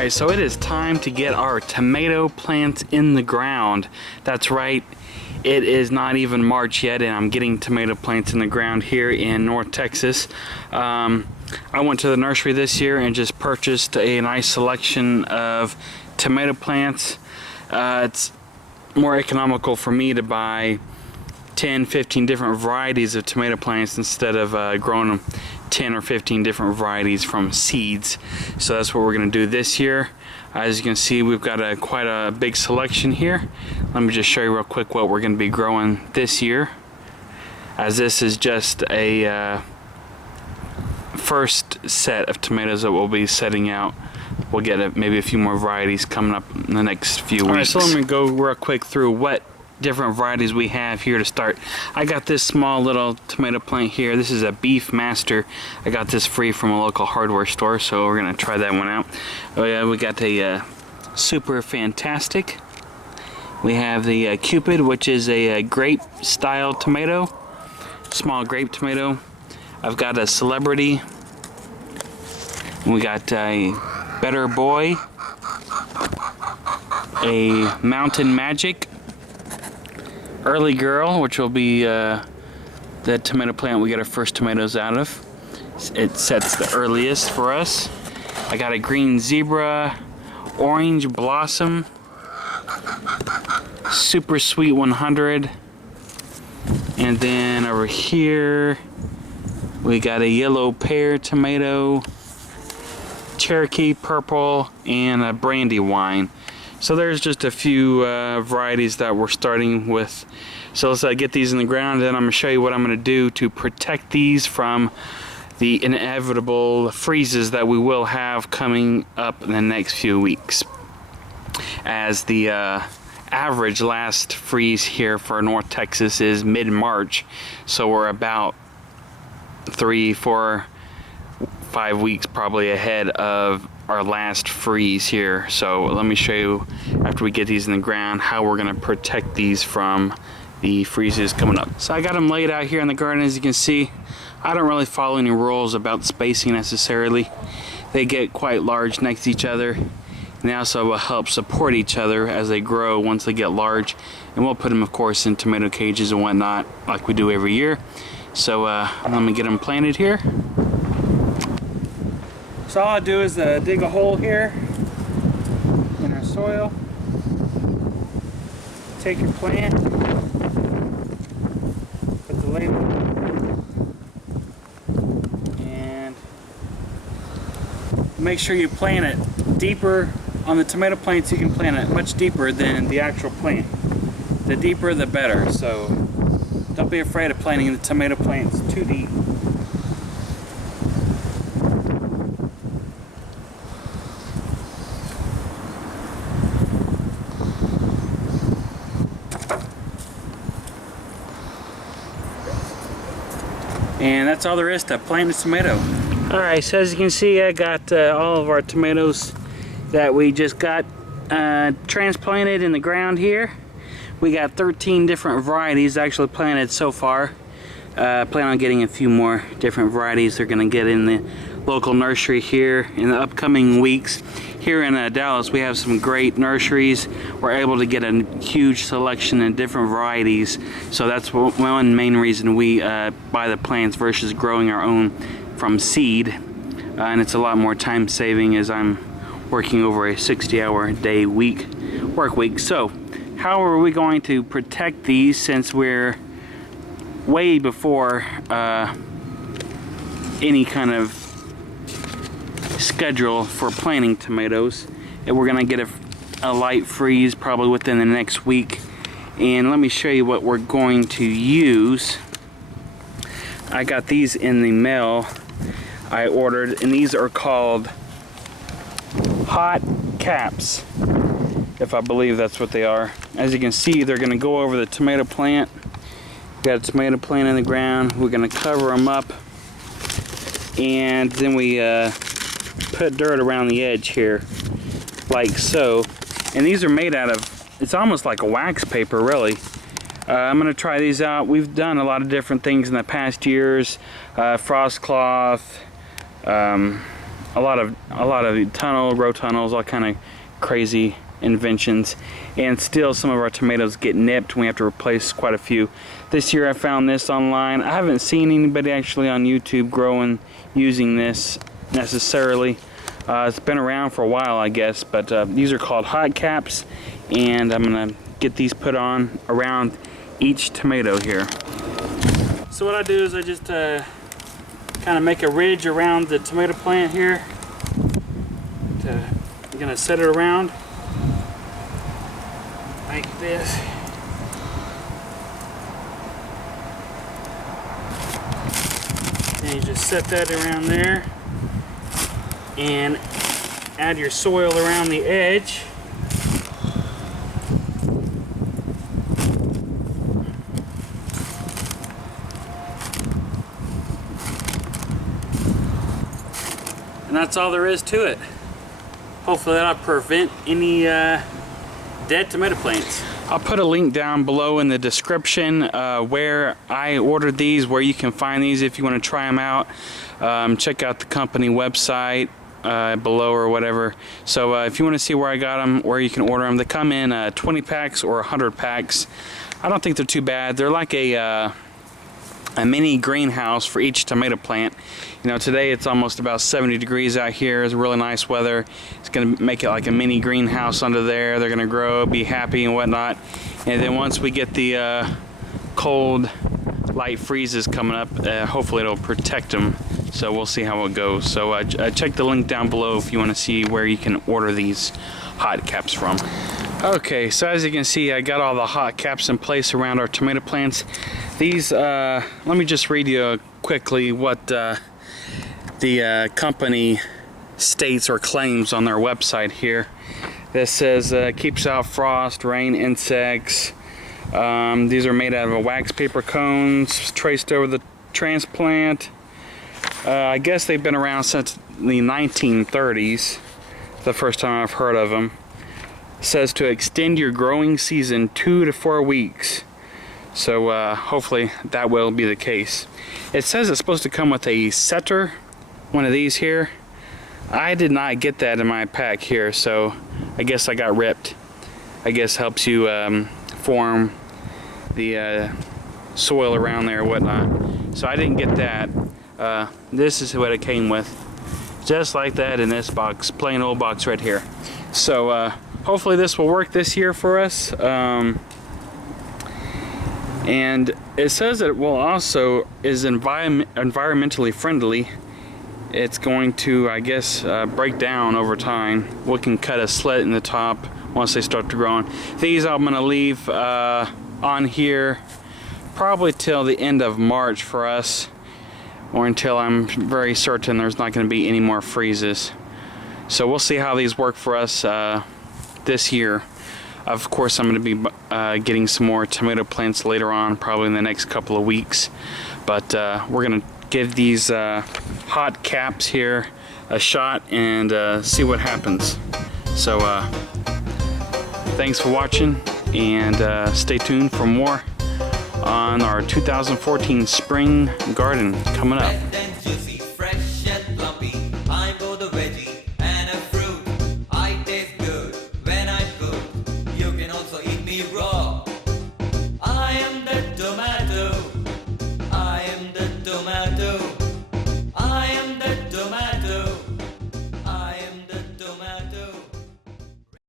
Alright, so it is time to get our tomato plants in the ground. That's right, it is not even March yet and I'm getting tomato plants in the ground here in North Texas. I went to the nursery this year and just purchased a nice selection of tomato plants. It's more economical for me to buy 10-15 different varieties of tomato plants instead of growing them 10 or 15 different varieties from seeds. So that's what we're going to do this year. As you can see, we've got quite a big selection here. Let me just show you real quick what we're going to be growing this year, as this is just a first set of tomatoes that we'll be setting out. We'll get maybe a few more varieties coming up in the next few weeks. Alright, so let me go real quick through what different varieties we have here to start. I got this small little tomato plant here. This is a Beef Master. I got this free from a local hardware store, so we're gonna try that one out. Oh yeah, we got a Super Fantastic. We have the Cupid, which is a grape style tomato, small grape tomato. I've got a Celebrity. We got a Better Boy, a Mountain Magic, Early Girl, which will be the tomato plant we get our first tomatoes out of. It sets the earliest for us. I got a Green Zebra, Orange Blossom, Super Sweet 100, and then over here we got a Yellow Pear tomato, Cherokee Purple, and a Brandywine. So there's just a few varieties that we're starting with. So let's get these in the ground, and then I'm going to show you what I'm going to do to protect these from the inevitable freezes that we will have coming up in the next few weeks. As the average last freeze here for North Texas is mid-March, so we're about 3, 4, 5 weeks probably ahead of our last freeze here. So let me show you, after we get these in the ground, how we're going to protect these from the freezes coming up. So I got them laid out here in the garden. As you can see, I don't really follow any rules about spacing necessarily. They get quite large next to each other, and they also will help support each other as they grow once they get large. And we'll put them, of course, in tomato cages and whatnot like we do every year. So let me get them planted here. So all I do is dig a hole here in our soil, take your plant, put the label, and make sure you plant it deeper. On the tomato plants, you can plant it much deeper than the actual plant. The deeper the better, so don't be afraid of planting the tomato plants too deep. And that's all there is to planting a tomato. Alright, so as you can see, I got all of our tomatoes that we just got transplanted in the ground here. We got 13 different varieties actually planted so far. Plan on getting a few more different varieties they're going to get in the local nursery here in the upcoming weeks. Here in Dallas, we have some great nurseries. We're able to get a huge selection of different varieties. So that's one main reason we buy the plants versus growing our own from seed. And it's a lot more time saving as I'm working over a 60-hour day work week. So how are we going to protect these since we're way before any kind of schedule for planting tomatoes? And we're gonna get a light freeze probably within the next week. And let me show you what we're going to use. I got these in the mail. I ordered, and these are called HotKaps, if I believe that's what they are. As you can see, they're gonna go over the tomato plant. We got a tomato plant in the ground. We're gonna cover them up, and then we put dirt around the edge here, like so. And these are made out of, it's almost like a wax paper, really. I'm gonna try these out. We've done a lot of different things in the past years. Frost cloth, a lot of row tunnels, all kind of crazy inventions, and still some of our tomatoes get nipped. We have to replace quite a few. This year I found this online. I haven't seen anybody actually on YouTube growing using this necessarily. It's been around for a while, I guess, but these are called HotKaps, and I'm gonna get these put on around each tomato here. So what I do is I just kind of make a ridge around the tomato plant here. I'm gonna set it around like this. And you just set that around there and add your soil around the edge. And that's all there is to it. Hopefully that'll prevent any dead tomato plants. I'll put a link down below in the description where I ordered these, where you can find these if you want to try them out. Check out the company website below or whatever. So if you want to see where I got them, where you can order them, they come in 20 packs or 100 packs. I don't think they're too bad. They're like a mini greenhouse for each tomato plant. You know, today it's almost about 70 degrees out here. It's really nice weather. It's going to make it like a mini greenhouse under there. They're going to grow, be happy and whatnot. And then once we get the cold, light freezes coming up, hopefully it'll protect them. So we'll see how it goes. So check the link down below if you want to see where you can order these HotKaps from. Okay, so as you can see, I got all the HotKaps in place around our tomato plants. These, let me just read you quickly what the company states or claims on their website here. This says keeps out frost, rain, insects. These are made out of a wax paper cones traced over the transplant. I guess they've been around since the 1930s. The first time I've heard of them. It says to extend your growing season 2 to 4 weeks. So hopefully that will be the case. It says it's supposed to come with a setter, one of these here. I did not get that in my pack here, so I guess I got ripped. I guess helps you form the soil around there or whatnot. So I didn't get that. This is what it came with. Just like that in this box, plain old box right here. So hopefully this will work this year for us. And it says it will also is environmentally friendly. It's going to, I guess, break down over time. We can cut a slit in the top once they start to grow on. These I'm going to leave on here probably till the end of March for us, or until I'm very certain there's not going to be any more freezes. So we'll see how these work for us this year. Of course, I'm going to be getting some more tomato plants later on, probably in the next couple of weeks. But we're going to give these HotKaps here a shot and see what happens. So thanks for watching, and stay tuned for more on our 2014 spring garden coming up.